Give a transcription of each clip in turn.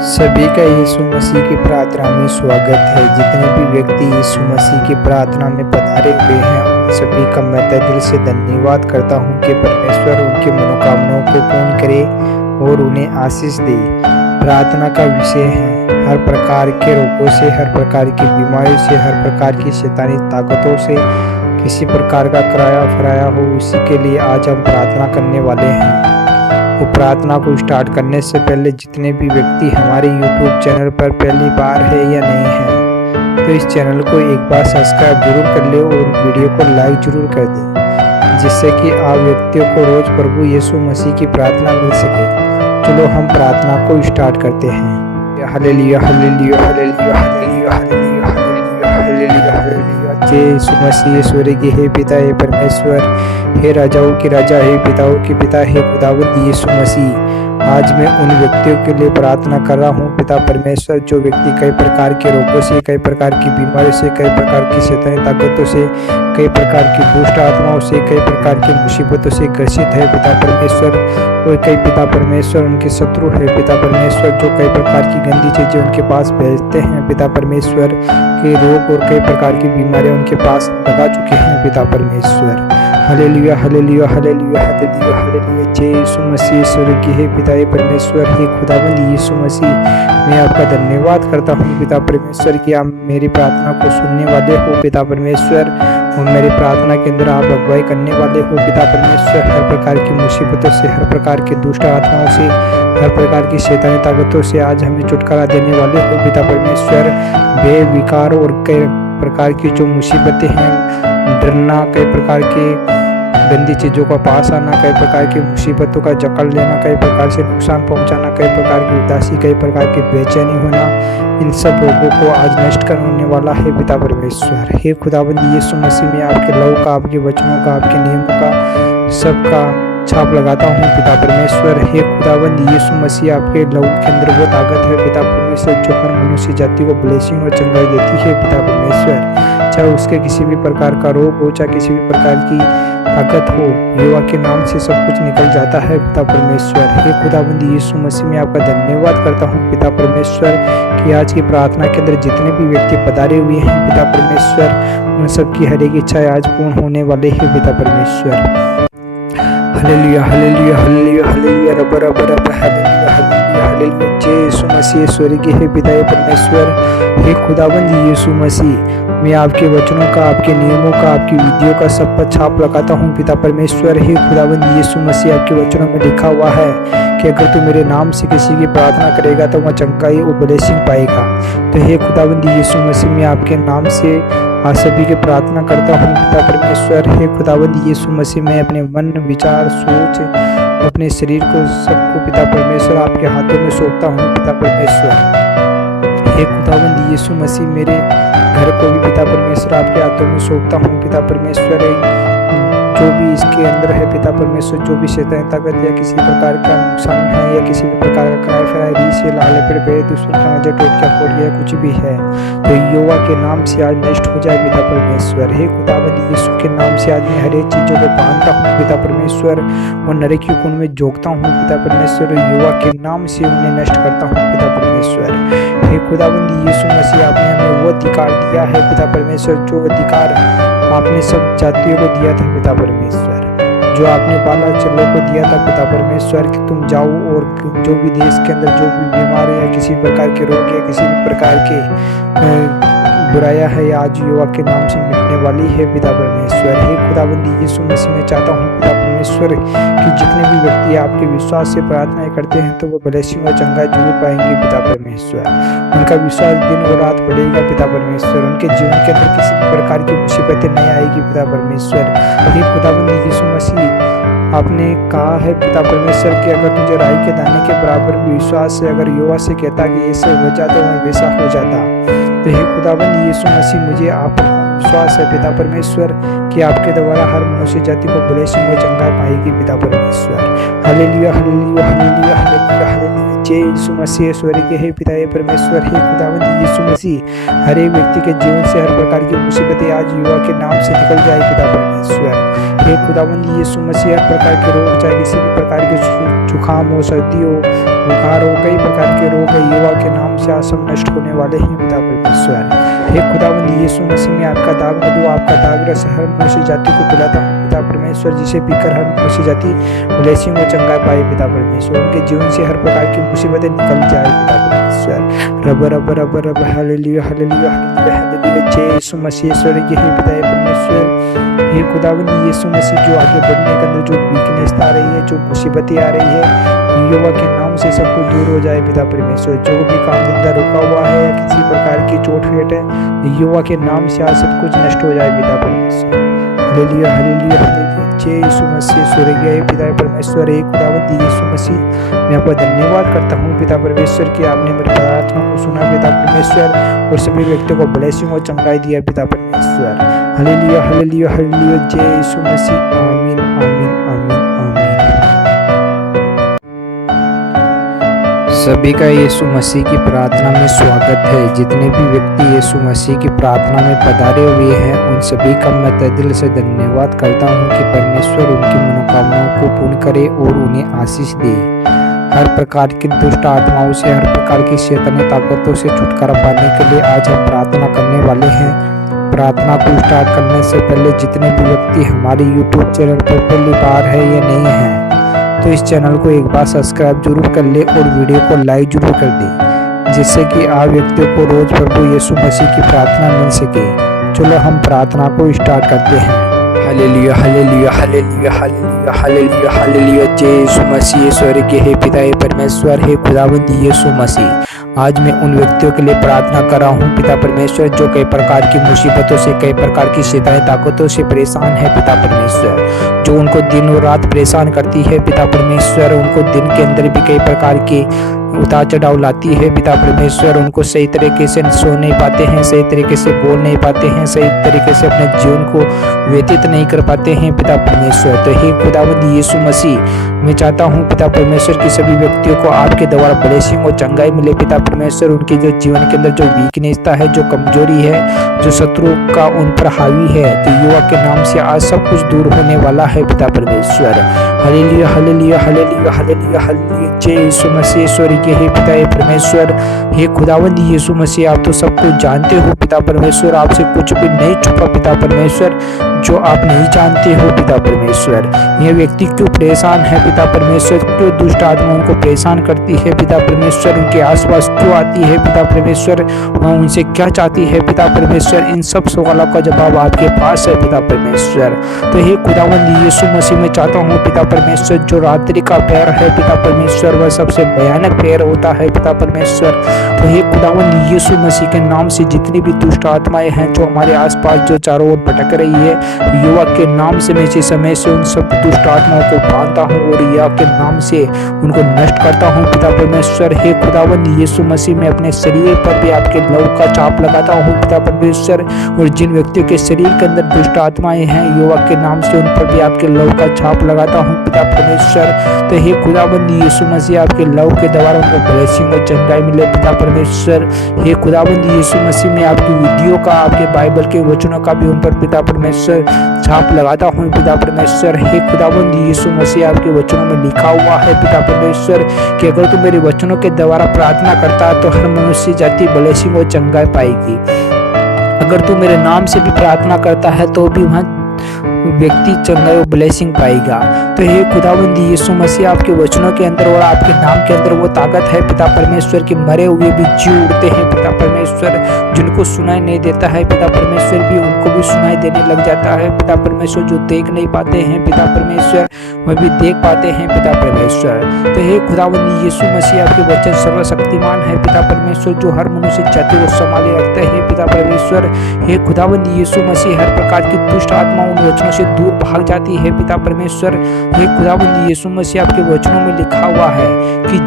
सभी का यीशु मसीह की प्रार्थना में स्वागत है। जितने भी व्यक्ति यीशु मसीह की प्रार्थना में पधारे हुए हैं उन सभी का मैं तहे दिल से धन्यवाद करता हूं कि परमेश्वर उनकी मनोकामनाओं को पूर्ण करे और उन्हें आशीष दे। प्रार्थना का विषय है हर प्रकार के रोगों से, हर प्रकार की बीमारियों से, हर प्रकार की शैतानी ताकतों से किसी प्रकार का कराया फराया हो, उसी के लिए आज हम प्रार्थना करने वाले हैं। तो प्रार्थना को स्टार्ट करने से पहले जितने भी व्यक्ति हमारे YouTube चैनल पर पहली बार है या नहीं है तो इस चैनल को एक बार सब्सक्राइब जरूर कर ले और वीडियो को लाइक जरूर कर दें, जिससे कि आप व्यक्तियों को रोज प्रभु यीशु मसीह की प्रार्थना मिल सके। चलो हम प्रार्थना को स्टार्ट करते हैं। Hallelujah hallelujah hallelujah hallelujah hallelujah hallelujah hallelujah hallelujah. जय यीशु मसीह। ईश्वर के हे पिता, हे परमेश्वर, हे राजाओं के राजा, हे पिताओं के पिता, हे खुदावंद यीशु मसीह, आज मैं उन व्यक्तियों के लिए प्रार्थना कर रहा हूँ पिता परमेश्वर, जो व्यक्ति कई प्रकार के रोगों से, कई प्रकार की बीमारियों से, कई प्रकार की शैतानी ताकतों से, कई प्रकार की दुष्ट आत्माओं से, कई प्रकार की मुसीबतों से ग्रसित है पिता परमेश्वर। और कई पिता परमेश्वर उनके शत्रु है पिता परमेश्वर, जो कई प्रकार की गंदी चीजें उनके पास भेजते हैं पिता परमेश्वर। के रोग और कई प्रकार की बीमारियां उनके पास लगा चुके हैं पिता परमेश्वर। Hallelujah hallelujah hallelujah hallelujah hallelujah. जय यीशु मसीह। ईश्वर की हे पिता, हे परमेश्वर, हे खुदावंद यीशु मसीह, मैं आपका धन्यवाद करता हूँ पिता परमेश्वर कि आप मेरी प्रार्थना को सुनने वाले हो पिता परमेश्वर, और मेरी प्रार्थना के अंदर आप अगुवाई करने वाले हो पिता परमेश्वर। हर प्रकार की मुसीबतों से, हर प्रकार की दुष्ट आत्माओं से, हर प्रकार की शैतानी ताकतों से आज हमें छुटकारा देने वाले हो पिता परमेश्वर। बेविकार और कई प्रकार की जो मुसीबतें हैं, डरना, कई प्रकार की गंदी चीज़ों का पास आना, कई प्रकार की मुसीबतों का जकड़ लेना, कई प्रकार से नुकसान पहुंचाना, कई प्रकार की उदासी, कई प्रकार की बेचैनी होना, इन सब रोगों को आज नष्ट करने वाला है पिता परमेश्वर। हे खुदाबंद यीशु मसीह, में आपके लहू का, आपके वचनों का, आपके नियमों का सबका छाप लगाता हूँ पिता परमेश्वर। हे खुदाबंद यीशु मसीह, आपके लहू के अंदर वो ताकत है पिता परमेश्वर जो हर मनुष्य जाति को ब्लेसिंग और चंगाई देती है पिता परमेश्वर। चाहे उसके किसी भी प्रकार का रोग हो, चाहे किसी भी प्रकार की ताकत हो, युवा के नाम से सब कुछ निकल जाता है पिता परमेश्वर। हे खुदाबंद यीशु मसीह, में आपका धन्यवाद करता हूँ पिता परमेश्वर कि आज की प्रार्थना के अंदर जितने भी व्यक्ति पधारे हुए हैं पिता परमेश्वर, उन सबकी हर एक इच्छाएं आज पूर्ण होने वाले हैं पिता परमेश्वर। हालेलुया हालेलुया हालेलुया हालेलुया रब रब रब हालेलुया हालेलुया हालेलुया। जय यीशु मसीह। ईश्वर के हे पिता, हे परमेश्वर, हे खुदाबंद यीशु मसीह, मैं आपके वचनों का, आपके नियमों का, आपकी विधियों का सब पर छाप लगाता हूँ पिता परमेश्वर। हे खुदाबंद यीशु मसीह, आपके वचनों में लिखा हुआ है कि अगर तू मेरे नाम से किसी की प्रार्थना करेगा तो वह चंगाई और ब्लेसिंग पाएगा। तो हे खुदाबंद यीशु मसीह, मैं आपके नाम से आज सभी की प्रार्थना करता हूँ पिता परमेश्वर। हे खुदावंद यीशु मसीह, मैं अपने मन, विचार, सोच, अपने शरीर को सबको पिता परमेश्वर आपके हाथों में सौंपता हूँ पिता परमेश्वर। हे खुदावंद यीशु मसीह, मेरे घर को भी पिता परमेश्वर आपके हाथों में सौंपता हूँ पिता परमेश्वर। जो भी इसके अंदर है पिता परमेश्वर, जो भी शैतानी ताकत या किसी प्रकार का नुकसान है या किसी भी प्रकार का कराए फराए, रीस या लाले पेड़ बेड़े, दुश्मन का नजर, टोटका फोड़ गया, कुछ भी है तो युवा के नाम से आज नष्ट हो जाए पिता परमेश्वर। हे खुदावंद यीशु के नाम से आज मैं हर एक चीजों को बांधता हूँ पिता परमेश्वर और नरक के कुंड में जोगता हूँ पिता परमेश्वर। युवा के नाम से उन्हें नष्ट करता हूँ पिता परमेश्वर। हे खुदावंद यीशु मसीह, आपने हमें वो अधिकार दिया है पिता परमेश्वर, जो अधिकार आपने सब जातियों को दिया था पिता परमेश्वर, जो आपने बाला चलों को दिया था पिता परमेश्वर कि तुम जाओ और जो भी देश के अंदर जो भी बीमारी या किसी प्रकार के रोग या किसी भी प्रकार के बुराया है आज युवा के नाम से मिटने वाली है पिता परमेश्वर। हे खुदाबंदी यीशु मसीह, में चाहता हूँ पिता परमेश्वर कि जितने भी व्यक्ति आपके विश्वास से प्रार्थनाएं करते हैं तो वो ब्लेसिंग और चंगाई जरूर पाएंगे पिता परमेश्वर। उनका विश्वास दिन और रात बढ़ेगा पिता परमेश्वर। उनके जीवन के अंदर किसी भी प्रकार की मुसीबतें नहीं आएगी पिता परमेश्वर। हे खुदाबंदी यीशु मसीह, आपने कहा है पिता परमेश्वर कि अगर तुझे राई के दाने के बराबर भी विश्वास है, अगर युवा से कहता कि ये सब हो जाता मैं वैसा हो जाता। तो हे खुदावंद यीशु मसीह, मुझे आप विश्वास है पिता परमेश्वर कि आपके द्वारा हर मनुष्य जाति को ब्लेसिंग और चंगाई पाएगी पिता परमेश्वर। Hallelujah hallelujah hallelujah hallelujah hallelujah. जय यीशु मसीह। स्वर्गीय हे पिता हे परमेश्वर, हे खुदावंद यीशु मसीह, हर एक व्यक्ति के जीवन से हर प्रकार की मुसीबतें आज युवा के नाम से निकल जाए पिता परमेश्वर। हे खुदावंद यीशु मसीह, हर प्रकार के रोग, चाहे किसी भी प्रकार के जुकाम हो, सर्दी हो, बुखार हो, कई प्रकार के रोग है युवा के नाम से आज सब नष्ट होने वाले हैं पिता परमेश्वर। हे खुदावंद यीशु मसीह, में आपका दाग न दो, आपका दाग रस हर मनुष्य जाति को पिलाता हूँ पिता परमेश्वर, जिसे पीकर हर मनुष्य जाति ब्लेसिंग और चंगा पाए पिता परमेश्वर। उनके जीवन से हर प्रकार की मुसीबतें निकल जाए पिता परमेश्वर। रब रब रब रब हालेलुया हालेलुया हालेलुया हालेलुया। जय यीशु मसीह। स्वर्गीय हे पिता परमेश्वर, ये खुदावंद यीशु मसीह, जो आगे बढ़ने के अंदर जो वीकनेस आ रही है, जो मुसीबतें आ रही है, युवा के नाम से सब कुछ दूर हो जाए पिता परमेश्वर। जो भी काम धंधा रुका हुआ है या किसी प्रकार की चोट फेट है, युवा के नाम से आज सब कुछ नष्ट हो जाए पिता परमेश्वर। Hallelujah hallelujah hallelujah. जय यीशु मसीह। स्वर्गीय हे पिता परमेश्वर, हे खुदावंद यीशु मसीह, मैं आपका धन्यवाद करता हूँ पिता परमेश्वर कि आपने मेरी प्रार्थना को सुना पिता परमेश्वर, और सभी व्यक्तियों को ब्लेसिंग और चंगाई दिया पिता परमेश्वर। Hallelujah hallelujah hallelujah. जय यीशु मसीह। आमीन आमीन आमीन आमीन। सभी का यीशु मसीह की प्रार्थना में स्वागत है। जितने भी व्यक्ति यीशु मसीह की प्रार्थना में पधारे हुए हैं, उन सभी का मैं तहे दिल से धन्यवाद करता हूं कि परमेश्वर उनकी मनोकामनाओं को पूर्ण करे और उन्हें आशीष दे। हर प्रकार की दुष्ट आत्माओं से, हर प्रकार की शैतानी ताकतों से छुटकारा पाने के लिए आज हम प्रार्थना करने वाले हैं। प्रार्थना को स्टार्ट करने से पहले जितने भी व्यक्ति हमारे YouTube चैनल पर पहली बार है या नहीं है, तो इस चैनल को एक बार सब्सक्राइब जरूर कर ले और वीडियो को लाइक जरूर कर दे, जिससे कि आप व्यक्तियों को रोज प्रभु यीशु मसीह की प्रार्थना मिल सके। चलो हम प्रार्थना को स्टार्ट करते हैं। Hallelujah hallelujah hallelujah hallelujah hallelujah hallelujah. जय यीशु मसीह। स्वर्गीय हे पिता हे परमेश्वर, हे खुदावंद यीशु मसीह, आज मैं उन व्यक्तियों के लिए प्रार्थना कर रहा हूँ पिता परमेश्वर, जो कई प्रकार की मुसीबतों से, कई प्रकार की शैतानी ताकतों से परेशान है पिता परमेश्वर, जो उनको दिन और रात परेशान करती है पिता परमेश्वर। उनको दिन के अंदर भी कई प्रकार की उतार चढ़ाव लाती है पिता परमेश्वर। उनको सही तरीके से सो नहीं पाते हैं, सही तरीके से बोल नहीं पाते हैं, सही तरीके से अपने जीवन को व्यतीत नहीं कर पाते हैं पिता परमेश्वर। तो हे खुदावंद यीशु मसीह, मैं चाहता हूँ पिता परमेश्वर की सभी व्यक्तियों को आपके द्वारा ब्लेसिंग और चंगाई मिले पिता परमेश्वर। उनके जो जीवन के अंदर जो वीकनेसता है, जो कमजोरी है, जो शत्रु का उन पर हावी है, तो युवा के नाम से आज सब कुछ दूर होने वाला है पिता परमेश्वर। Hallelujah hallelujah hallelujah hallelujah hallelujah. जय यीशु मसीह। स्वर्गीय हे पिता हे परमेश्वर, हे खुदावंद यीशु मसीह, आप तो सब कुछ जानते हो पिता परमेश्वर। आपसे कुछ भी नहीं छुपा पिता परमेश्वर, जो आप नहीं जानते हो पिता परमेश्वर। यह व्यक्ति क्यों परेशान है पिता परमेश्वर, क्यों दुष्ट आत्मा उनको परेशान करती है पिता परमेश्वर, उनके आसपास क्यों आती है पिता परमेश्वर, वह उनसे क्या चाहती है पिता परमेश्वर, इन सब सवालों का जवाब आपके पास है पिता परमेश्वर। तो हे खुदावंद यीशु मसीह, मैं चाहता हूँ पिता परमेश्वर, जो रात्रि का पैर है पिता परमेश्वर, वह सबसे भयानक पैर होता है पिता परमेश्वर। तो हे खुदावंद यीशु मसीह के नाम से जितनी भी दुष्ट आत्माएं हैं जो हमारे आसपास जो चारों ओर भटक रही है, युवा के नाम से मैं इसी समय से उन सब दुष्ट आत्माओं को बांधता हूँ और युवा के नाम से उनको नष्ट करता हूँ पिता परमेश्वर। हे खुदावंद यीशु मसीह, मैं अपने शरीर पर भी आपके लहू का छाप लगाता हूँ पिता परमेश्वर, और जिन व्यक्तियों के शरीर के अंदर दुष्ट आत्माएं हैं, युवा के नाम से उन पर भी आपके लहू का छाप लगाता हूँ पिता परमेश्वर। तो हे खुदावंद यीशु मसीह, आपके लहू के द्वारा उनको ब्लेसिंग और चंगाई मिले पिता परमेश्वर। हे खुदावंद यीशु मसीह, मैं आपकी विधियों का, आपके बाइबल के वचनों का भी उन पर पिता परमेश्वर छाप लगाता हूँ पिता परमेश्वर। हे खुदावंद यीशु मसीह, आपके वचनों में लिखा हुआ है पिता परमेश्वर कि अगर तू मेरे वचनों के द्वारा प्रार्थना करता है तो हर मनुष्य जाति ब्लेसिंग और चंगाई पाएगी। अगर तू मेरे नाम से भी प्रार्थना करता है तो भी वहाँ व्यक्ति चंगाई और ब्लेसिंग पाएगा। तो हे खुदावंद यीशु मसीह, आपके वचनों के अंदर और आपके नाम के अंदर वो ताकत है पिता परमेश्वर कि मरे हुए भी जी उठते हैं पिता परमेश्वर। जिनको सुनाई नहीं देता है पिता परमेश्वर, भी उनको भी सुनाई देने लग जाता है पिता परमेश्वर। जो देख नहीं पाते हैं पिता परमेश्वर, वह भी देख पाते हैं पिता परमेश्वर। तो हे खुदावंद यीशु मसीह, आपके वचन सर्वशक्तिमान है पिता परमेश्वर, जो हर मनुष्य जाति को संभाले रखते हैं पिता परमेश्वर। हे खुदावंद यीशु मसीह, हर प्रकार की दुष्ट आत्मा उन वचनों से दूर भाग जाती है पिता परमेश्वर। हे खुदाबंद यीशु मसीह, आपके वचनों में लिखा हुआ है कि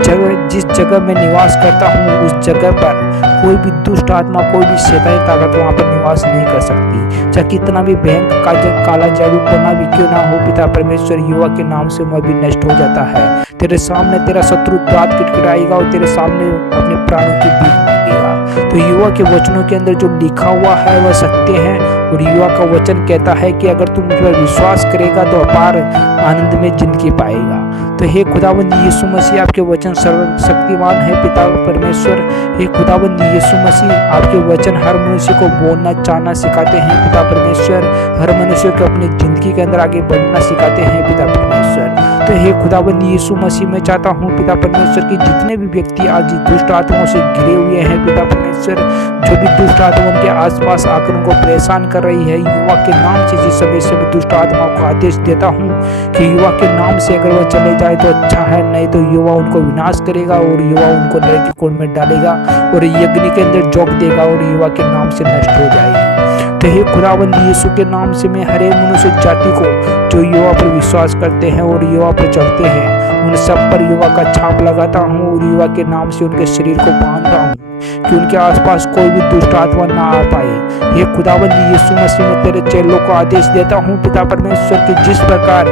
जिस जगह मैं निवास करता हूँ उस जगह पर कोई भी दुष्ट आत्मा, कोई भी शैतानी ताकत वहाँ पर निवास नहीं कर सकती। चाहे कितना भी भयंकर काला जादू करना भी क्यों ना हो पिता परमेश्वर, युवा के नाम से वह भी नष्ट हो जाता है। तेरे सामने तेरा शत्रु दांत किटकिटाएगा और तेरे सामने अपने प्राणों की भीख मांगेगा। तो युवा के वचनों के अंदर जो लिखा हुआ है वह सत्य है, और युवा का वचन कहता है कि अगर तू मुझ पर विश्वास करेगा तो अपार आनंद में जिंदगी पाएगा। तो हे खुदाबंद यीशु मसीह, आपके वचन सर्वशक्तिमान है पिता परमेश्वर। हे खुदाबंद यीशु मसीह, आपके वचन हर मनुष्य को बोलना चाहना सिखाते हैं पिता परमेश्वर, हर मनुष्य को अपनी जिंदगी के अंदर आगे बढ़ना सिखाते हैं पिता परमेश्वर। तो हे खुदाबंद यीशु मसीह, मैं चाहता हूँ पिता परमेश्वर कि जितने भी व्यक्ति आज दुष्ट आत्माओं से घिरे हुए हैं पिता परमेश्वर, जो भी दुष्ट आत्मा उनके आसपास आकर उनको परेशान कर रही है, युवा के नाम से जिस समय से मैं दुष्ट आत्माओं को आदेश देता हूँ कि युवा के नाम से अगर वह चले जाए तो अच्छा है, नहीं तो युवा उनको विनाश करेगा और युवा उनको नरक की कुंड में डालेगा और यज्ञ के अंदर झोंक देगा और युवा के नाम से नष्ट हो जाएगी। तो हे खुदाबंद यीशु के नाम से मैं हर एक मनुष्य जाति को जो युवा पर विश्वास करते हैं और युवा पर चढ़ते हैं, उन सब पर युवा का छाप लगाता हूँ और युवा के नाम से उनके शरीर को बांधता हूँ कि उनके आसपास कोई भी दुष्ट आत्मा ना आ पाए। हे खुदाबंद यीशु मसीह, मैं तेरे चेलों को आदेश देता हूँ पिता परमेश्वर कि जिस प्रकार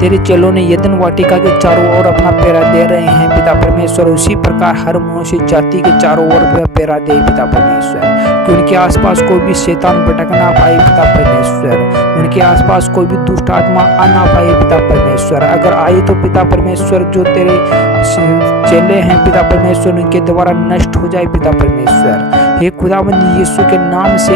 तेरे चेलों ने यदन वाटिका के चारों ओर अपना पैरा दे रहे हैं पिता परमेश्वर, उसी प्रकार हर मनुष्य जाति के चारों ओर पैरा दे पिता परमेश्वर, कि उनके आसपास कोई भी शैतान भटक ना पाए पिता परमेश्वर, उनके आसपास कोई भी दुष्ट आत्मा आ ना पाए पिता परमेश्वर। अगर आए तो पिता परमेश्वर जो तेरे चेले हैं पिता परमेश्वर, उनके द्वारा नष्ट हो जाए पिता परमेश्वर। हे खुदाबंद यीशु के नाम से,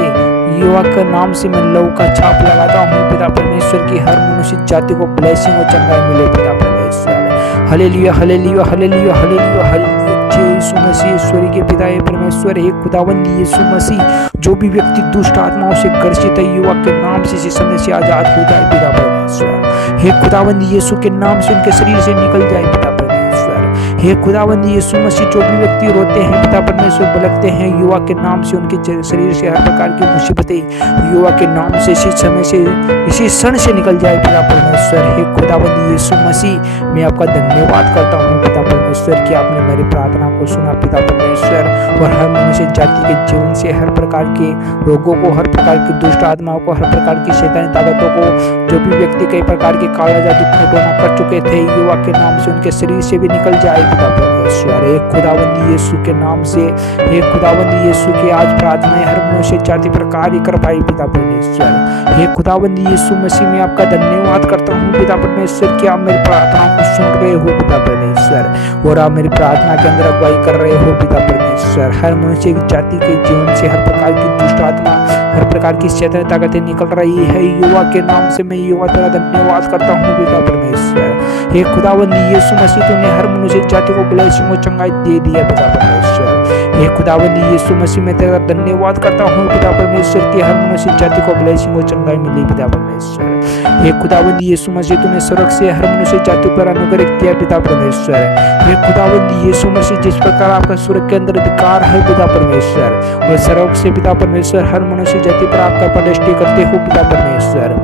युवा के नाम से मैं लहू का छाप लगाता हूँ पिता परमेश्वर की हर मनुष्य जाति को ब्लेसिंग और चंगाई मिले पिता परमेश्वर। Hallelujah hallelujah hallelujah hallelujah hallelujah. Yeshu Masih ईश्वरी के पिता परमेश्वर, हे खुदावंद यीशु मसीह, जो भी व्यक्ति दुष्ट आत्माओं से ग्रसित है युवा के नाम से इस समय से आजाद हो जाए पिता परमेश्वर। हे खुदावंद यीशु के नाम से उनके शरीर से निकल जाए पिता परमेश्वर। हे खुदावंद यीशु मसीह, जो भी व्यक्ति रोते हैं पिता परमेश्वर, भटकते हैं युवा के नाम से, उनके शरीर से हर प्रकार की मुसीबतें युवा के नाम से इसी समय से इसी क्षण से निकल जाए पिता परमेश्वर। हे खुदावंद यीशु मसीह, मैं आपका धन्यवाद करता हूँ पिता परमेश्वर कि आपने मेरी प्रार्थना को सुना पिता परमेश्वर, और हर मनुष्य जाति के जीवन से हर प्रकार के रोगों को, हर प्रकार की दुष्ट आत्माओं को, हर प्रकार की शैतानी ताकतों को, जो भी व्यक्ति कई प्रकार के काला जादू टोना कर चुके थे युवा के नाम से, उनके शरीर से भी निकल जाए पिता परमेश्वर। हे खुदावंद यीशु के नाम से, हे खुदावंद यीशु की आज प्रार्थनाएं हर मनुष्य जाति पर कार्य कर पाई पिता परमेश्वर। हे खुदावंद यीशु मसीह, मैं आपका धन्यवाद करता हूँ पिता परमेश्वर कि आप मेरी प्रार्थना को सुन रहे हो पिता परमेश्वर, और आप मेरी प्रार्थना के अंदर अगुवाई कर रहे हो पिता परमेश्वर। हर मनुष्य की जाति के जीवन से हर प्रकार की दुष्ट आत्मा, हर प्रकार की शैतानी ताकतें निकल रही है युवा के नाम से, मैं युवा तेरा धन्यवाद करता हूँ पिता परमेश्वर। हे खुदावंद यीशु मसीह, तूने हर मनुष्य जाति को ब्लेसिंग और चंगाई दे दिया पिता परमेश्वर। हे खुदावंद यीशु मसीह, मैं तेरा धन्यवाद करता हूँ पिता परमेश्वर कि हर मनुष्य जाति को ब्लेसिंग और चंगाई मिली पिता परमेश्वर। हे खुदावंद यीशु मसीह, तूने स्वर्ग से हर मनुष्य जाति पर अनुग्रह किया पिता परमेश्वर। हे खुदावंद यीशु मसीह, जिस प्रकार आपका स्वर्ग के अंदर अधिकार है पिता परमेश्वर, और स्वर्ग से पिता परमेश्वर हर मनुष्य जाति पर आपका पदस्थि करते हो पिता परमेश्वर।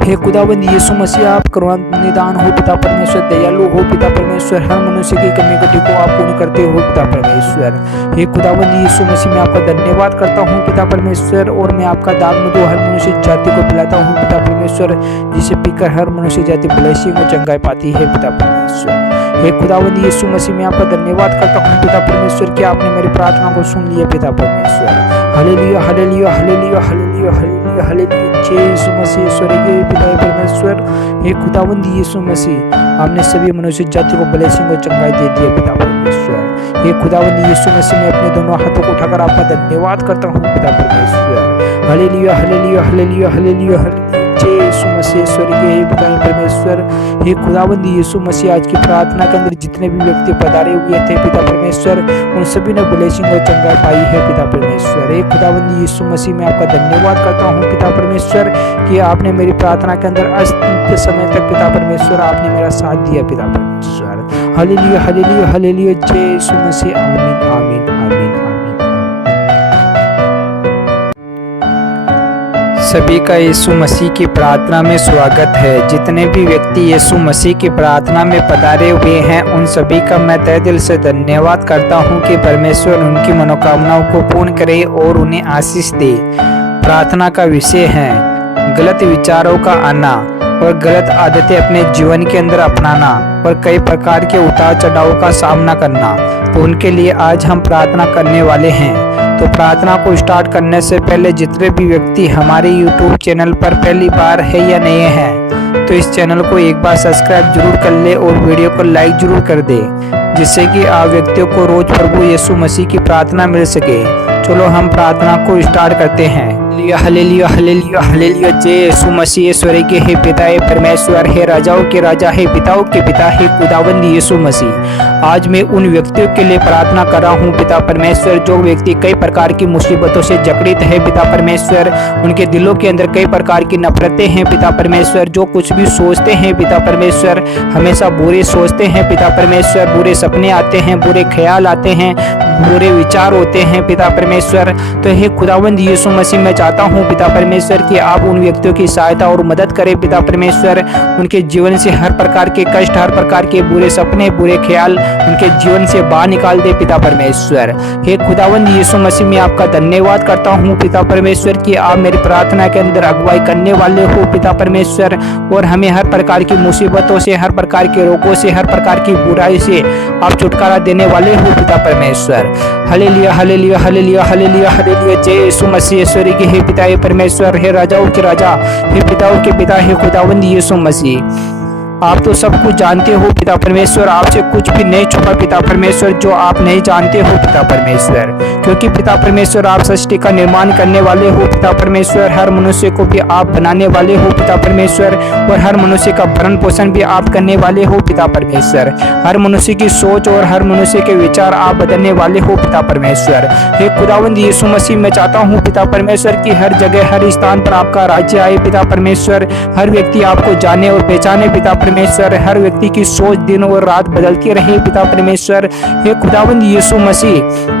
हे खुदावंद यीशु मसीह, आप करुणा निदान हो पिता परमेश्वर, दयालु हो पिता परमेश्वर, हर मनुष्य की कमी कटी को आप पूर्ण करते हो पिता परमेश्वर। हे खुदावंद यीशु मसीह, मैं आपका धन्यवाद करता हूँ पिता परमेश्वर, और मैं आपका दाग मधु हर मनुष्य जाति को पिलाता हूँ पिता परमेश्वर, जिसे पीकर हर मनुष्य जाति ब्लेसिंग और चंगाई पाती है पिता परमेश्वर। हे खुदावंद यीशु मसीह, मैं आपका धन्यवाद करता हूँ पिता परमेश्वर कि आपने मेरी प्रार्थना को सुन लिया पिता परमेश्वर। Hallelujah hallelujah hallelujah hallelujah hallelujah hallelujah. Yeshu Masih स्वर्गीय पिता परमेश्वर, हे खुदावंद यीशु मसीह, आपने सभी मनुष्य जाति को ब्लेसिंग और चंगाई दे दी है पिता परमेश्वर। हे खुदावंद यीशु मसीह, मैं अपने दोनों हाथों को उठाकर आपका धन्यवाद करता हूँ पिता परमेश्वर। Hallelujah hallelujah hallelujah hallelujah hallelujah. Yeshu Masih स्वर्गीय पिता परमेश्वर, हे खुदावंद यीशु मसीह, आज की प्रार्थना के अंदर जितने भी व्यक्ति पधारे हुए थे पिता परमेश्वर, उन सभी ने ब्लेसिंग और चंगाई पाई है पिता परमेश्वर। हे खुदावंद यीशु मसीह, मैं आपका धन्यवाद करता हूँ पिता परमेश्वर कि आपने मेरी प्रार्थना के अंदर अंत समय तक पिता परमेश्वर आपने मेरा साथ दिया पिता परमेश्वर। Hallelujah hallelujah hallelujah. जय यीशु मसीह। आमीन आमीन आमीन आमीन। सभी का यीशु मसीह की प्रार्थना में स्वागत है। जितने भी व्यक्ति यीशु मसीह की प्रार्थना में पधारे हुए हैं उन सभी का मैं तहे दिल से धन्यवाद करता हूं कि परमेश्वर उनकी मनोकामनाओं को पूर्ण करे और उन्हें आशीष दे। प्रार्थना का विषय है गलत विचारों का आना और गलत आदतें अपने जीवन के अंदर अपनाना और कई प्रकार के उतार चढ़ाव का सामना करना। तो उनके लिए आज हम प्रार्थना करने वाले हैं। तो प्रार्थना को स्टार्ट करने से पहले जितने भी व्यक्ति हमारे YouTube चैनल पर पहली बार है या नए हैं तो इस चैनल को एक बार सब्सक्राइब जरूर कर ले और वीडियो को लाइक जरूर कर दे, जिससे कि आप व्यक्तियों को रोज प्रभु यीशु मसीह की प्रार्थना मिल सके। चलो हम प्रार्थना को स्टार्ट करते हैं। Hallelujah hallelujah hallelujah. जय यीशु मसीह। स्वर्गीय हे पिता हे परमेश्वर, हे राजाओं के राजा, हे पिताओं के पिता, हे खुदावंद यीशु मसीह, आज मैं उन व्यक्तियों के लिए प्रार्थना कर रहा हूँ पिता परमेश्वर जो व्यक्ति कई प्रकार की मुसीबतों से जकड़ित है पिता परमेश्वर। उनके दिलों के अंदर कई प्रकार की नफरतें हैं पिता परमेश्वर। जो कुछ भी सोचते हैं पिता परमेश्वर हमेशा बुरे सोचते हैं पिता परमेश्वर। बुरे सपने आते हैं, बुरे ख्याल आते हैं, बुरे विचार होते हैं पिता परमेश्वर। तो हे खुदावंद यीशु मसीह, मैं चाहता हूँ पिता परमेश्वर कि आप उन व्यक्तियों की सहायता और मदद करें पिता परमेश्वर। उनके जीवन से हर प्रकार के कष्ट, हर प्रकार के बुरे सपने, बुरे ख्याल उनके जीवन से बाहर निकाल दे पिता परमेश्वर। हे खुदावंद यीशु मसीह, मैं आपका धन्यवाद करता हूँ पिता परमेश्वर कि आप मेरी प्रार्थना के अंदर अगुवाई करने वाले हो पिता परमेश्वर और हमें हर प्रकार की मुसीबतों से, हर प्रकार के रोगों से, हर प्रकार की बुराई से आप छुटकारा देने वाले हो पिता परमेश्वर। Hallelujah hallelujah hallelujah hallelujah hallelujah. जय यीशु मसीह। स्वर्गीय हे पिता हे परमेश्वर, हे राजाओं के राजा, हे पिताओं के पिता, हे खुदावंद यीशु मसीह, आप तो सब कुछ जानते हो पिता परमेश्वर। आपसे कुछ भी नहीं छुपा पिता परमेश्वर जो आप नहीं जानते हो पिता परमेश्वर, क्योंकि पिता परमेश्वर आप सृष्टि का निर्माण करने वाले हो पिता परमेश्वर। हर मनुष्य को भी आप बनाने वाले हो पिता परमेश्वर और हर मनुष्य का भरण पोषण भी आप करने वाले हो पिता परमेश्वर। हर मनुष्य की सोच और हर मनुष्य के विचार आप बदलने वाले हो पिता परमेश्वर। हे खुदावंद यीशु मसीह, मैं चाहता हूँ पिता परमेश्वर की हर जगह, हर स्थान पर आपका राज्य आए पिता परमेश्वर। हर व्यक्ति आपको जाने और पहचाने पिता परमेश्वर। हर व्यक्ति की सोच दिन और रात बदलती रहे पिता परमेश्वर। हे खुदावंद यीशु मसीह,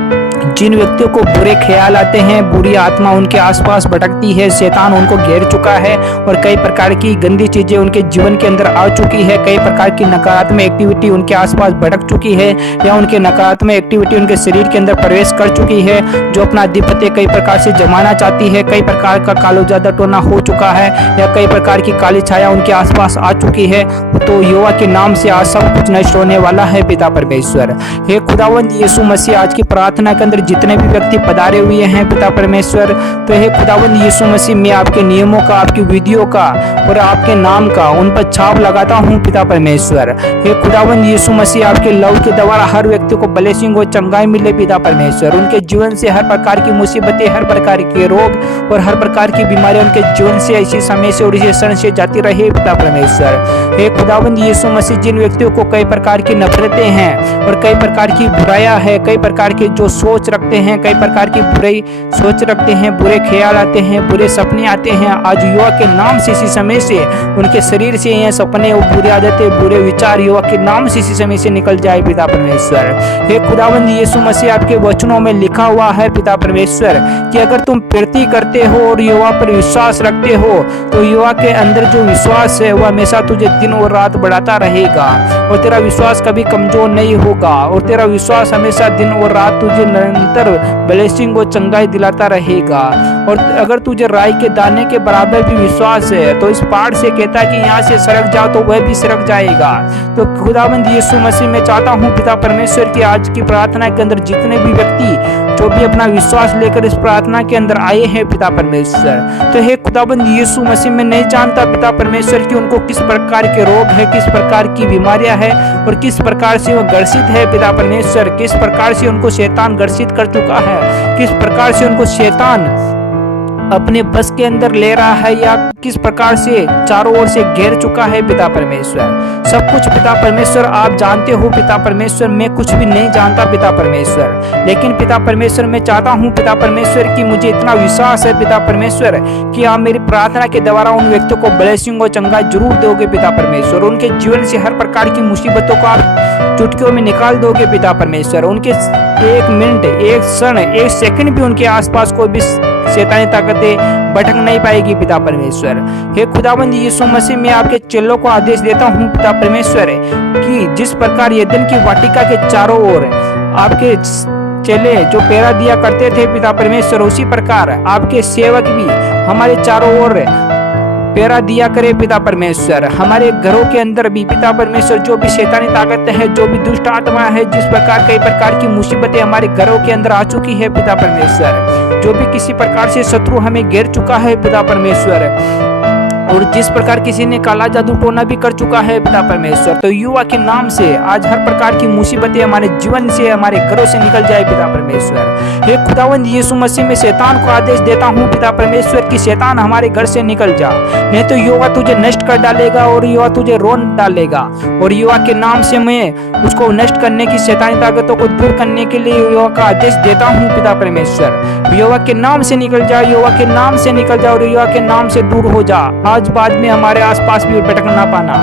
जिन व्यक्तियों को बुरे ख्याल आते हैं, बुरी आत्मा उनके आसपास भटकती है, शैतान उनको घेर चुका है और कई प्रकार की गंदी चीजें उनके जीवन के अंदर आ चुकी है, कई प्रकार की नकारात्मक एक्टिविटी उनके आसपास भटक चुकी है या उनके नकारात्मक एक्टिविटी उनके शरीर के अंदर प्रवेश कर चुकी है, जो अपना अधिपत्य कई प्रकार से जमाना चाहती है। कई प्रकार का कालो जादू टोना हो चुका है या कई प्रकार की काली छाया उनके आसपास आ चुकी है। तो युवा के नाम से आज सब कुछ नष्ट होने वाला है पिता परमेश्वर। हे खुदावंद यीशु मसीह, आज की प्रार्थना के अंदर जितने भी व्यक्ति पधारे हुए हैं पिता परमेश्वर, तो हे खुदावंद यीशु मसीह, मैं आपके नियमों का, आपकी विधियों का और आपके नाम का उन पर छाप लगाता हूं पिता परमेश्वर। हे खुदावंद यीशु मसीह, आपके लव के द्वारा हर व्यक्ति को ब्लेसिंग और चंगाई मिले पिता परमेश्वर। उनके जीवन से हर प्रकार की मुसीबतें, हर प्रकार के रोग और हर प्रकार की बीमारियां उनके जीवन से इसी समय से और इसी क्षण से जाती रहे पिता परमेश्वर। हे खुदावंद यीशु मसीह, जिन व्यक्तियों को कई प्रकार की नफरतें हैं और कई प्रकार की बुराइयां है, कई प्रकार की जो सोच रखते हैं, कई प्रकार की बुरी सोच रखते हैं, बुरे ख्याल आते हैं, बुरे सपने आते हैं, आज युवा के नाम से इसी समय से उनके शरीर से ये सपने और बुरी आदतें, बुरे विचार युवा के नाम से इसी समय से निकल जाए पिता परमेश्वर। हे खुदावंद यीशु मसीह, आपके वचनों में लिखा हुआ है पिता परमेश्वर कि अगर तुम प्रीति करते हो और युवा पर विश्वास रखते हो तो युवा के अंदर जो विश्वास है वह हमेशा तुझे दिन और रात बढ़ाता रहेगा और तेरा विश्वास कभी कमजोर नहीं होगा और तेरा विश्वास हमेशा दिन और रात तुझे निरंतर ब्लेसिंग और चंगाई दिलाता रहेगा। और अगर तुझे राई के दाने के बराबर भी विश्वास है तो इस पहाड़ से कहता है कि यहाँ से सरक जाओ तो वह भी सरक जाएगा। तो खुदावंद यीशु मसीह, मैं चाहता हूँ पिता परमेश्वर की आज की प्रार्थना के अंदर जितने भी व्यक्ति जो भी अपना विश्वास लेकर इस प्रार्थना के अंदर आए हैं पिता परमेश्वर, तो हे खुदावंद यीशु मसीह, मैं नहीं जानता पिता परमेश्वर कि उनको किस प्रकार के रोग है, किस प्रकार की बीमारियां है और किस प्रकार से वो ग्रसित है पिता परमेश्वर, किस प्रकार से उनको शैतान ग्रसित कर चुका है, किस प्रकार से उनको शैतान अपने बस के अंदर ले रहा है या किस प्रकार से चारों ओर से घेर चुका है पिता परमेश्वर। सब कुछ पिता परमेश्वर आप जानते हो पिता परमेश्वर। मैं कुछ भी नहीं जानता पिता परमेश्वर, लेकिन पिता परमेश्वर मैं चाहता हूँ पिता परमेश्वर कि मुझे इतना विश्वास है पिता परमेश्वर कि आप मेरी प्रार्थना के द्वारा उन व्यक्तियों को ब्लेसिंग और चंगाई जरूर दोगे पिता परमेश्वर। उनके जीवन से हर प्रकार की मुसीबतों को आप चुटकियों में निकाल दोगे पिता परमेश्वर। उनके एक मिनट, एक क्षण, एक सेकंड भी उनके आसपास कोई भी शैतानी ताकतें भटक नहीं पाएगी पिता परमेश्वर। हे खुदावंद यीशु मसीह, मैं आपके चेलों को आदेश देता हूँ पिता परमेश्वर कि जिस प्रकार यदन की वाटिका के चारों ओर आपके चेले जो पहरा दिया करते थे पिता परमेश्वर, उसी प्रकार आपके सेवक भी हमारे चारों ओर पहरा दिया करे पिता परमेश्वर। हमारे घरों के अंदर भी पिता परमेश्वर जो भी शैतानी ताकत है, जो भी दुष्ट आत्मा है, जिस प्रकार कई प्रकार की मुसीबतें हमारे घरों के अंदर आ चुकी है पिता परमेश्वर, जो भी किसी प्रकार से शत्रु हमें घेर चुका है पिता परमेश्वर, और जिस प्रकार किसी ने काला जादू टोना भी कर चुका है पिता परमेश्वर, तो युवा के नाम से आज हर प्रकार की मुसीबतें हमारे जीवन से, हमारे घरों से निकल जाए पिता परमेश्वर। हे खुदावंद यीशु मसीह, में शैतान को आदेश देता हूँ पिता परमेश्वर कि शैतान हमारे घर से निकल जा, नहीं तो युवा तुझे नष्ट कर डालेगा और युवा तुझे रोन डालेगा। और युवा के नाम से मैं उसको नष्ट करने की शैतानी ताकतों को दूर करने के लिए युवा का आदेश देता हूँ पिता परमेश्वर। युवा के नाम से निकल जा, युवा के नाम से निकल जा और युवा के नाम से दूर हो जा। आज बाद में हमारे आसपास भी भटक ना पाना।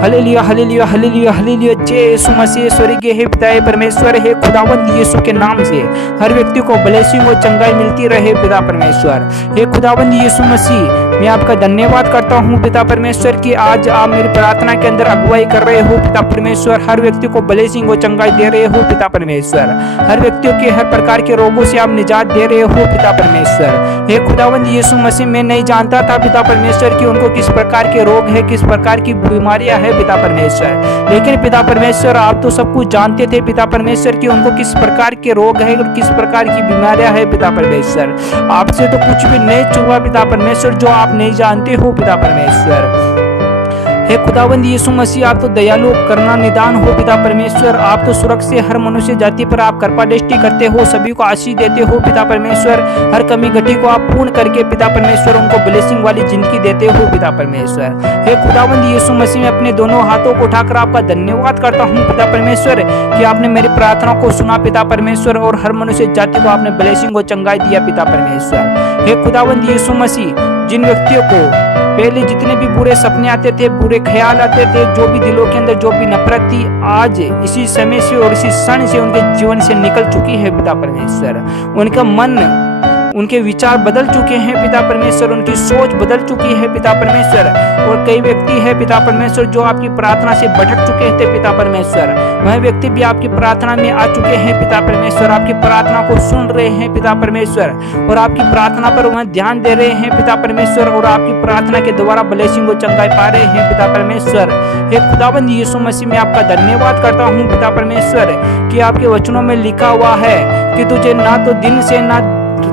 Hallelujah hallelujah hallelujah hallelujah. जय यीशु मसीह। स्वर्गीय हे पिता परमेश्वर, हे खुदावंद यीशु के नाम से हर व्यक्ति को ब्लेसिंग और चंगाई मिलती रहे पिता परमेश्वर। हे खुदावंद यीशु मसीह, मैं आपका धन्यवाद करता हूँ पिता परमेश्वर कि आज आप मेरी प्रार्थना के अंदर अगुवाई कर रहे हो पिता परमेश्वर। हर व्यक्ति को ब्लेसिंग और चंगाई दे रहे हो पिता परमेश्वर। हर व्यक्तियों के हर प्रकार के रोगों से आप निजात दे रहे हो पिता परमेश्वर। हे खुदावंद यीशु मसीह, मैं नहीं जानता था पिता परमेश्वर कि उनको किस प्रकार के रोग है, किस प्रकार की बीमारियां है पिता परमेश्वर, लेकिन पिता परमेश्वर आप तो सब कुछ जानते थे पिता परमेश्वर कि उनको किस प्रकार के रोग है और किस प्रकार की बीमारियां है पिता परमेश्वर। आपसे तो कुछ भी नहीं छुआ पिता परमेश्वर जो आप नहीं जानते हो पिता परमेश्वर। हे खुदावंद यीशु मसीह, आप तो दयालु करना निदान हो पिता परमेश्वर। आप तो सुरक्षा से हर मनुष्य जाति पर आप कृपा दृष्टि करते हो, सभी को आशीष देते हो पिता परमेश्वर। हर कमी घटी को आप पूर्ण करके पिता परमेश्वर उनको ब्लेसिंग वाली जिंदगी देते हो पिता परमेश्वर। हे खुदावंद यीशु मसीह, मैं अपने दोनों हाथों को उठाकर आपका धन्यवाद करता हूँ पिता परमेश्वर कि आपने मेरी प्रार्थना को सुना पिता परमेश्वर और हर मनुष्य जाति को आपने ब्लेसिंग और चंगाई दिया पिता परमेश्वर। हे खुदावंद यीशु मसीह, जिन व्यक्तियों को पहले जितने भी बुरे सपने आते थे, बुरे ख्याल आते थे, जो भी दिलों के अंदर जो भी नफरत थी, आज इसी समय से और इसी क्षण से उनके जीवन से निकल चुकी है पिता परमेश्वर। उनका मन, उनके विचार बदल चुके हैं पिता परमेश्वर, उनकी सोच बदल चुकी है पिता परमेश्वर। और कई व्यक्ति है पिता परमेश्वर जो आपकी प्रार्थना से भटक चुके थे पिता परमेश्वर, वह व्यक्ति भी आपकी प्रार्थना में आ चुके हैं पिता परमेश्वर। आपकी प्रार्थना को सुन रहे हैं पिता परमेश्वर और आपकी प्रार्थना पर वह ध्यान दे रहे हैं पिता परमेश्वर और आपकी प्रार्थना के द्वारा ब्लेसिंग को चंगाई पा रहे हैं पिता परमेश्वर। हे खुदावंद यीशु मसीह, मैं आपका धन्यवाद करता हूँ पिता परमेश्वर कि आपके वचनों में लिखा हुआ है कि तुझे ना तो दिन से ना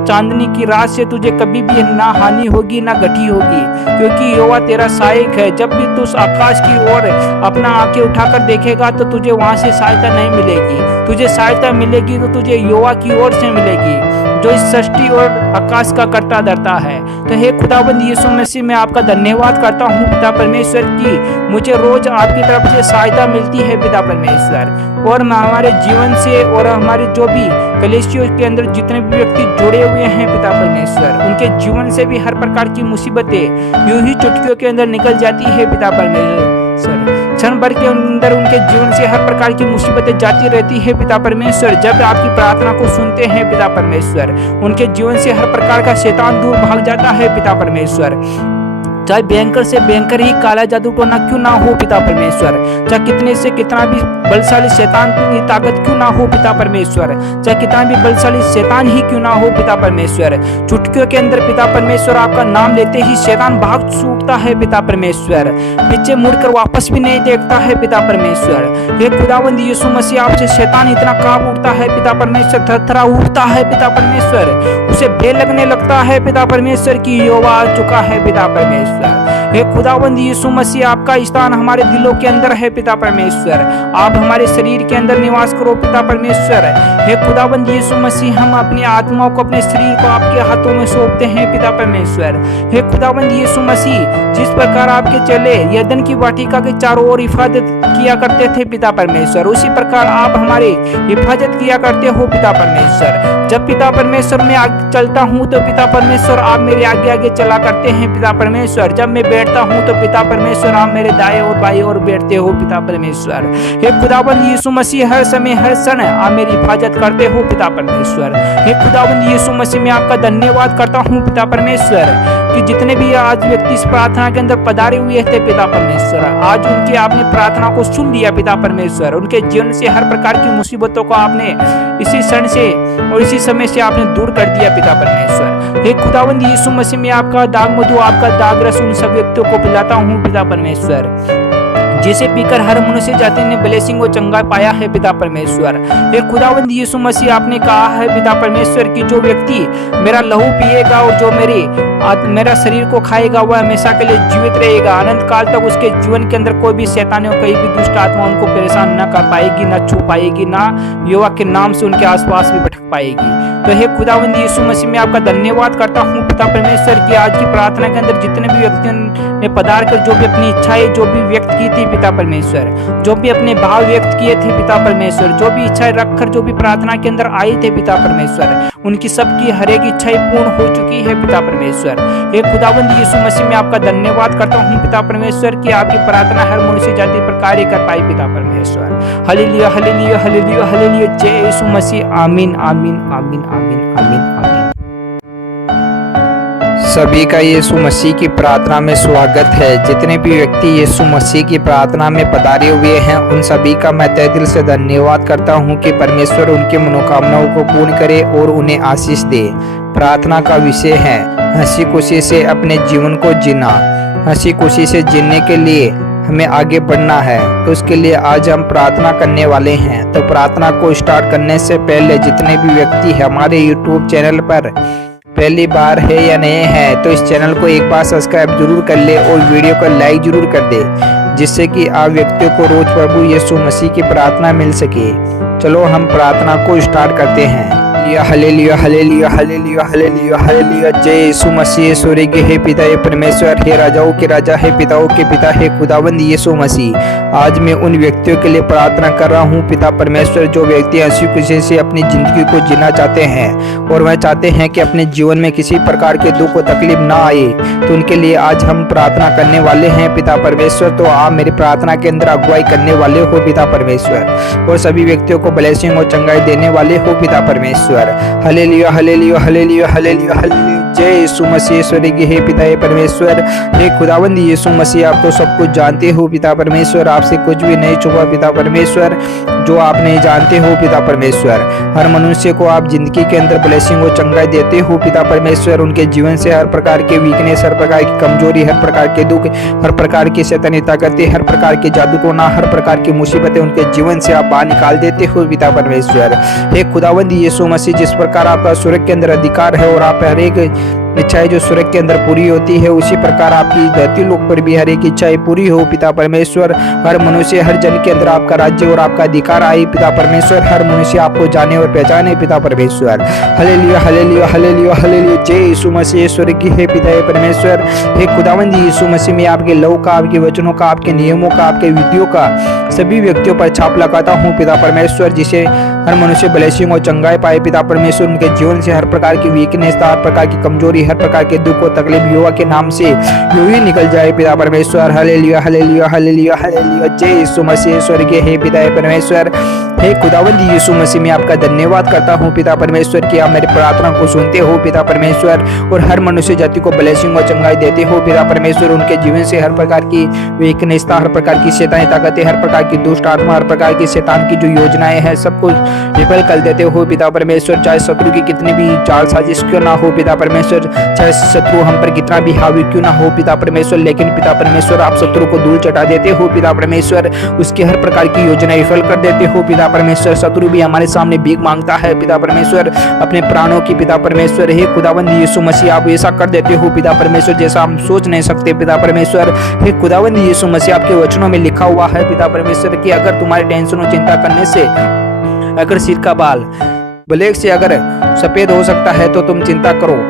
चांदनी की रात से तुझे कभी भी ना हानि होगी ना घटी होगी, क्योंकि यहोवा तेरा सहायक है। जब भी तू आकाश की ओर अपना आंखें उठाकर देखेगा तो तुझे वहां से सहायता नहीं मिलेगी। तुझे सहायता मिलेगी तो तुझे यहोवा की ओर से मिलेगी जो इस सृष्टि और आकाश का करता धरता है। तो हे खुदाबंद यीशु मसीह, मैं आपका धन्यवाद करता हूँ पिता परमेश्वर की मुझे रोज आपकी तरफ से सहायता मिलती है पिता परमेश्वर। और हमारे जीवन से और हमारे जो भी कलीसियों के अंदर जितने भी व्यक्ति जुड़े हुए हैं पिता परमेश्वर, उनके जीवन से भी हर प्रकार की मुसीबतें यूं ही चुटकियों के अंदर निकल जाती है पिता परमेश्वर। क्षण भर के अंदर उनके जीवन से हर प्रकार की मुसीबतें जाती रहती है पिता परमेश्वर। जब आपकी प्रार्थना को सुनते हैं पिता परमेश्वर, उनके जीवन से हर प्रकार का शैतान दूर भाग जाता है पिता परमेश्वर। चाहे भयंकर से भयंकर ही काला जादू टोना क्यों ना हो पिता परमेश्वर, चाहे कितने से कितना भी बलशाली शैतान की ताकत क्यों ना हो पिता परमेश्वर, चाहे कितना भी बलशाली शैतान ही क्यों ना हो पिता परमेश्वर, चुटकियों के अंदर पिता परमेश्वर आपका नाम लेते ही शैतान भाग छूटता है पिता परमेश्वर, पीछे मुड़कर वापस भी नहीं देखता है पिता परमेश्वर। हे खुदावंद यीशु मसीह, आपसे शैतान इतना कांप उठता है पिता परमेश्वर, थरथरा उठता है पिता परमेश्वर, उसे भय लगने लगता है पिता परमेश्वर की यहोवा आ चुका है पिता परमेश्वर। हे खुदावंद यीशु मसीह, आपका स्थान हमारे दिलों के अंदर है पिता परमेश्वर, आप हमारे शरीर के अंदर निवास करो पिता परमेश्वर। हे खुदावंद यीशु मसीह, हम अपनी आत्माओं को, अपने शरीर को आपके हाथों में सौंपते हैं पिता परमेश्वर। हे खुदावंद यीशु मसीह, जिस प्रकार आपके चेले यदन की वाटिका के चारों ओर हिफाजत किया करते थे पिता परमेश्वर, उसी प्रकार आप हमारी हिफाजत किया करते हो पिता परमेश्वर। जब पिता परमेश्वर मैं आगे चलता हूँ तो पिता परमेश्वर आप मेरे आगे आगे चला करते हैं पिता परमेश्वर। जब मैं बैठता हूँ तो पिता परमेश्वर आप मेरे दाएं और बाएं ओर बैठते हो पिता परमेश्वर। हे खुदावंद यीशु मसीह, हर समय हर क्षण आप मेरी हिफाजत करते हो पिता परमेश्वर। हे खुदावंद यीशु मसीह, मैं आपका धन्यवाद करता हूँ पिता परमेश्वर कि जितने भी आज व्यक्ति इस प्रार्थना के अंदर पधारे हुए थे पिता परमेश्वर, आज उनकी आपने प्रार्थना को सुन लिया पिता परमेश्वर। उनके जीवन से हर प्रकार की मुसीबतों को आपने इसी क्षण से और इसी समय से आपने दूर कर दिया पिता परमेश्वर। हे खुदावंद यीशु मसीह में आपका दाग मधु, आपका दाग रस उन सब व्यक्तियों को पिलाता हूँ पिता परमेश्वर, जिसे पीकर हर मनुष्य जाति ने ब्लेसिंग और चंगा पाया है पिता परमेश्वर। हे खुदावंद यीशु मसीह, आपने कहा है पिता परमेश्वर कि जो व्यक्ति मेरा लहू पिएगा और जो मेरा शरीर को खाएगा वह हमेशा के लिए जीवित रहेगा, अनंत काल तक उसके जीवन के अंदर कोई भी शैतान और कहीं भी दुष्ट आत्मा उनको परेशान न कर पाएगी, न छू पाएगी, ना यहोवा के नाम से उनके आसपास भी भटक पाएगी। तो हे खुदावंद यीशु मसीह में आपका धन्यवाद करता हूँ पिता परमेश्वर कि आज की प्रार्थना के अंदर जितने भी व्यक्तियों ने पधार कर जो भी अपनी इच्छाएं जो भी व्यक्त की थी पिता परमेश्वर, जो भी अपने भाव व्यक्त किए थे पिता परमेश्वर, जो भी इच्छाएं रखकर जो भी प्रार्थना के अंदर आए थे पिता परमेश्वर, उनकी सबकी हर एक इच्छाएं पूर्ण हो चुकी है पिता परमेश्वर। हे खुदावंद यीशु मसीह में आपका धन्यवाद करता हूँ पिता परमेश्वर कि आपकी प्रार्थना हर मनुष्य जाति पर कार्य कर पाई पिता परमेश्वर। हालेलुया हालेलुया हालेलुया हालेलुया, जय यीशु मसीह। आमीन आमीन आमीन आमीन आमीन आमीन। सभी का यीशु मसीह की प्रार्थना में स्वागत है। जितने भी व्यक्ति यीशु मसीह की प्रार्थना में पधारे हुए हैं उन सभी का मैं तहे दिल से धन्यवाद करता हूं कि परमेश्वर उनकी मनोकामनाओं को पूर्ण करे और उन्हें आशीष दे। प्रार्थना का विषय है हंसी खुशी से अपने जीवन को जीना। हंसी खुशी से जीने के लिए हमें आगे बढ़ना है, तो उसके लिए आज हम प्रार्थना करने वाले हैं। तो प्रार्थना को स्टार्ट करने से पहले जितने भी व्यक्ति हमारे यूट्यूब चैनल पर पहली बार है या नए हैं तो इस चैनल को एक बार सब्सक्राइब जरूर कर ले और वीडियो को लाइक जरूर कर दे, जिससे कि आप व्यक्तियों को रोज प्रभु यीशु मसीह की प्रार्थना मिल सके। चलो हम प्रार्थना को स्टार्ट करते हैं। Hallelujah hallelujah hallelujah hallelujah hallelujah, जय यीशु मसीह। स्वर्ग हे पिता हे परमेश्वर, हे राजाओं के राजा, हे पिताओं के पिता, हे खुदावंद यीशु मसीह, आज मैं उन व्यक्तियों के लिए प्रार्थना कर रहा हूँ पिता परमेश्वर जो व्यक्ति हंसी खुशी से अपनी जिंदगी को जीना चाहते हैं और वह चाहते हैं कि अपने जीवन में किसी प्रकार के दुख और तकलीफ ना आए, तो उनके लिए आज हम प्रार्थना करने वाले हैं पिता परमेश्वर। तो आप मेरी प्रार्थना के अंदर अगुवाई करने वाले हो पिता परमेश्वर और सभी व्यक्तियों को ब्लेसिंग और चंगाई देने वाले हो पिता परमेश्वर। Hallelujah hallelujah hallelujah hallelujah hallelujah, जय यीशु मसीह। स्वर्गीय हे पिता हे परमेश्वर, हे खुदावंद यीशु मसीह, आप तो सब कुछ जानते हो पिता परमेश्वर, आपसे कुछ भी नहीं छुपा पिता परमेश्वर, जो आप नहीं जानते हो पिता परमेश्वर। हर मनुष्य को आप जिंदगी के अंदर ब्लेसिंग और चंगाई देते हो पिता परमेश्वर। उनके जीवन से हर प्रकार के वीकनेस, हर प्रकार की कमजोरी, हर प्रकार के दुख, हर प्रकार की शैतानी ताकतें, हर प्रकार के जादू टोना, हर प्रकार की मुसीबतें उनके जीवन से आप बाहर निकाल देते हो पिता परमेश्वर। हे खुदावंद यीशु मसीह, जिस प्रकार आपका स्वर्ग के अंदर अधिकार है और आप हर एक इच्छाएं जो स्वर्ग के अंदर पूरी होती है उसी प्रकार आपकी धरती लोक पर भी हर एक इच्छाएं पूरी हो पिता परमेश्वर। हर मनुष्य हर जन के अंदर आपका राज्य और आपका अधिकार आए पिता परमेश्वर। हर मनुष्य आपको जाने और पहचाने पिता परमेश्वर। हालेलुया हालेलुया हालेलुया हालेलुया, जय यीशु मसीह। स्वर्गीय हे पिता हे परमेश्वर, हे खुदावंद यीशु मसीह, में आपके लहू का, आपके वचनों का, आपके नियमों का, आपके विधियों का सभी व्यक्तियों पर छाप लगाता हूँ पिता परमेश्वर, जिसे हर मनुष्य ब्लेसिंग और चंगाई पाए पिता परमेश्वर। उनके जीवन से हर प्रकार की वीकनेस, हर प्रकार की कमजोरी, हर प्रकार के दुख और तकलीफ यहोवा के नाम से यूं ही निकल जाए पिता परमेश्वर। हालेलुया हालेलुया हालेलुया हालेलुया, जय यीशु मसीह। स्वर्गीय हे पिता हे परमेश्वर, हे खुदावंद यीशु मसीह, मैं आपका धन्यवाद करता हूँ पिता परमेश्वर कि आप मेरी प्रार्थना को सुनते हो पिता परमेश्वर और हर मनुष्य जाति को ब्लेसिंग और चंगाई देते हो पिता परमेश्वर। उनके जीवन से हर प्रकार की वीकनेस, हर प्रकार की शैतानी ताकतें, हर प्रकार की दुष्ट आत्मा, हर प्रकार की शैतान की जो योजनाएं हैं सब कुछ विफल कर देते हो पिता परमेश्वर। चाहे शत्रु की कितनी भी चाल साजिश क्यों ना हो पिता परमेश्वर, चाहे शत्रु हम पर कितना भी हावी क्यों ना हो पिता परमेश्वर, लेकिन पिता परमेश्वर आप शत्रु को धूल चटा देते हो पिता परमेश्वर। उसकी हर प्रकार की योजना विफल कर देते हो पिता परमेश्वर। शत्रु भी हमारे सामने भीख मांगता है पिता परमेश्वर अपने प्राणों की पिता परमेश्वर। हे खुदावंद यीशु मसीह, आप ऐसा कर देते हो पिता परमेश्वर जैसा हम सोच नहीं सकते पिता परमेश्वर। हे खुदावंद यीशु मसीह, आपके वचनों में लिखा हुआ है पिता परमेश्वर कि अगर तुम्हारे टेंशन और चिंता करने से अगर सिर का बाल ब्लैक से अगर सफेद हो सकता है तो तुम चिंता करो,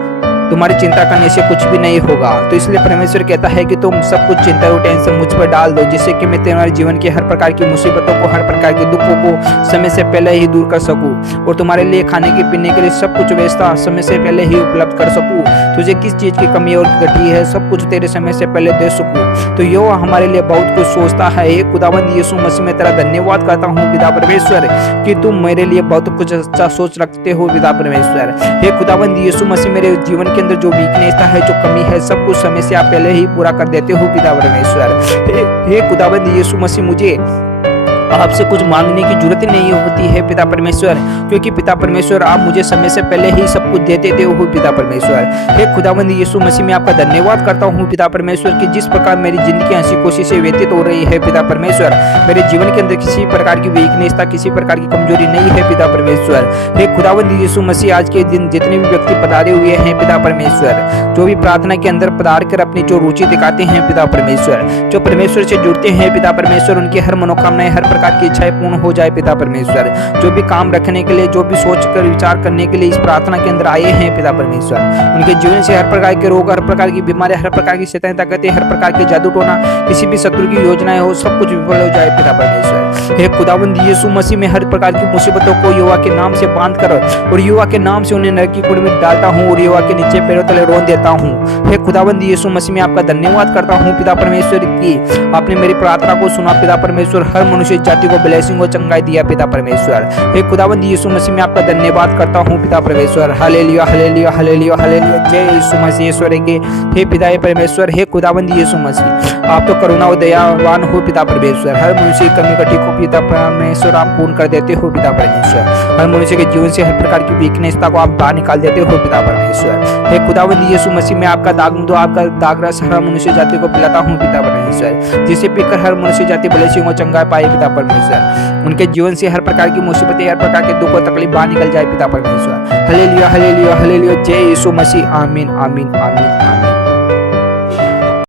तुम्हारी चिंता करने से कुछ भी नहीं होगा। तो इसलिए परमेश्वर कहता है कि तुम सब कुछ चिंता और टेंशन मुझ पर डाल दो, जिससे कि मैं तुम्हारे जीवन की हर प्रकार की मुसीबतों को, हर प्रकार के दुखों को समय से पहले ही दूर कर सकूं और तुम्हारे लिए खाने के पीने के लिए सब कुछ व्यवस्था समय से पहले ही उपलब्ध कर सकूं। तुझे किस चीज की कमी और घटी है सब कुछ तेरे समय से पहले दे सकूं। तो यो हमारे लिए बहुत कुछ सोचता है। हे खुदावंद यीशु मसीह, मैं तेरा धन्यवाद करता हूँ पिता परमेश्वर कि तुम मेरे लिए बहुत कुछ अच्छा सोच रखते हो पिता परमेश्वर। हे खुदावंद यीशु मसीह, मेरे जीवन के के अंदर जो वीकनेस है, जो कमी है, सब कुछ समय से आप पहले ही पूरा कर देते हो पिता परमेश्वर। हे खुदावंद यीशु मसीह, मुझे आपसे कुछ मांगने की जरूरत नहीं होती है पिता परमेश्वर, क्योंकि पिता परमेश्वर आप मुझे समय से पहले ही सब कुछ दे देते हो पिता परमेश्वर। हे खुदावंद यीशु मसीह, मैं आपका धन्यवाद करता हूँ पिता परमेश्वर कि जिस प्रकार मेरी जिंदगी हंसी खुशी से व्यतीत हो रही है पिता परमेश्वर, मेरे जीवन के अंदर किसी प्रकार की वीकनेस था, किसी प्रकार की कमजोरी नहीं है पिता परमेश्वर। हे खुदावंद यीशु मसीह, आज के दिन जितने भी व्यक्ति पधारे हुए हैं पिता परमेश्वर, जो भी प्रार्थना के अंदर पधार कर अपनी जो रुचि दिखाते हैं पिता परमेश्वर, जो परमेश्वर से जुड़ते हैं पिता परमेश्वर, उनकी हर मनोकामनाएं, हर प्रकार की इच्छाएं पूर्ण हो जाए पिता परमेश्वर। जो भी काम रखने के लिए, जो भी सोच कर विचार करने के लिए इस प्रार्थना के अंदर आए हैं पिता परमेश्वर, उनके जीवन से हर प्रकार के रोग, हर प्रकार की बीमारियां, हर प्रकार की शैतानी ताकतें, हर प्रकार के जादू टोना, किसी भी शत्रु की योजनाएं हो, सब कुछ विफल हो जाए पिता परमेश्वर। हे खुदावंद यीशु मसीह, में हर प्रकार की मुसीबतों को युवा के नाम से बांध कर और युवा के नाम से उन्हें नरक की कुंड में डालता हूँ और युवा के नीचे पैरों तले रोन देता हूँ। हे खुदावंद यीशु मसीह, मैं आपका धन्यवाद करता हूँ पिता परमेश्वर की आपने मेरी प्रार्थना को सुना पिता परमेश्वर, हर मनुष्य जाति को ब्लेसिंग और चंगाई दिया पिता परमेश्वर। हे खुदावंद यीशु मसीह, मैं आपका धन्यवाद करता हूँ पिता परमेश्वर। हालेलुया हालेलुया हालेलुया हालेलुया, जय यीशु मसीह ईश्वर के। हे पिता परमेश्वर, हे खुदावंद यीशु मसीह, आप तो करुणा और दयावान हो पिता परमेश्वर, हर मनुष्य की कमी कटी को पिता परमेश्वर आप पूर्ण कर देते हो पिता परमेश्वर, हर मनुष्य के जीवन से हर प्रकार की वीकनेसता को आप बाहर निकाल देते हो पिता परमेश्वर। हे खुदावंद यीशु मसीह, मैं आपका आपका दाग रस हर मनुष्य जाति को पिलाता हूँ पिता परमेश्वर, जिसे पीकर हर मनुष्य जाति ब्लेसिंग और चंगाई पाए पिता परमेश्वर, उनके जीवन से हर प्रकार की मुसीबतें, हर प्रकार के दुख और तकलीफ बाहर निकल जाए पिता परमेश्वर। हालेलुया हालेलुया हालेलुया, जय यीशु मसीह। आमीन आमीन आमीन आमीन।